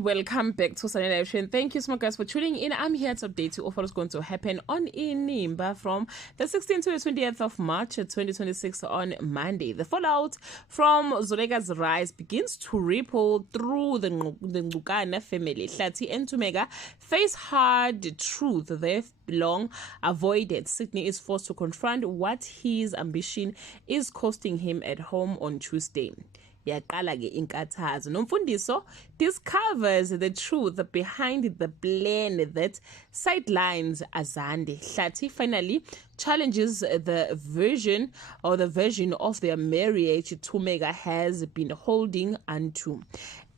and welcome back to Sunday Live Show. Thank you so much, guys, for tuning in. I'm here to update you of what is going to happen on Inimba from the 16th to the 20th of March 2026 on Monday. The fallout from Zolega's rise begins to ripple through the Ngukana family. Hlathi and Thumeka face hard truth they've long avoided. Sydney is forced to confront what his ambition is costing him at home on Tuesday. Yaqala-ke inkathazo. Nomfundiso discovers the truth behind the plan that sidelines Azande. Hlathi finally challenges the version of their marriage Thumeka has been holding onto.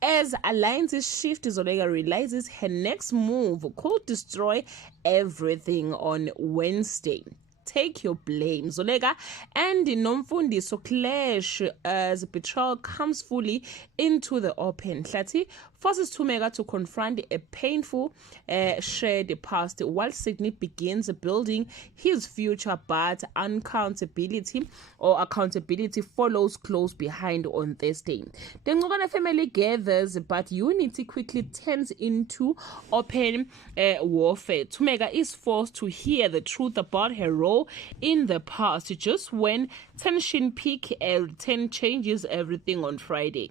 As alliances shift, Zolega realizes her next move could destroy everything on Wednesday. Take your blame. Zolega and Nomfundiso clash as betrayal comes fully into the open. Hlathi forces Thumeka to confront a painful shared past while Sydney begins building his future, but accountability follows close behind on Thursday. The Ngukana family gathers, but unity quickly turns into open warfare. Thumeka is forced to hear the truth about her role in the past just when tension peak and 10 changes everything on Friday.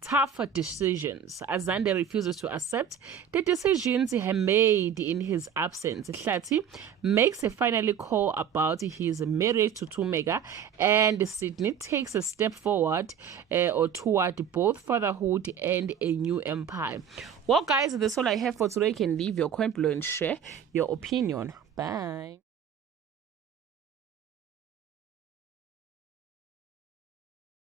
Tougher decisions. Azande refuses to accept the decisions he made in his absence. Hlathi makes a final call about his marriage to Thumeka, and Sydney takes a step forward toward both fatherhood and a new empire. Well, guys, that's all I have for today. You can leave your comment below and share your opinion. Bye.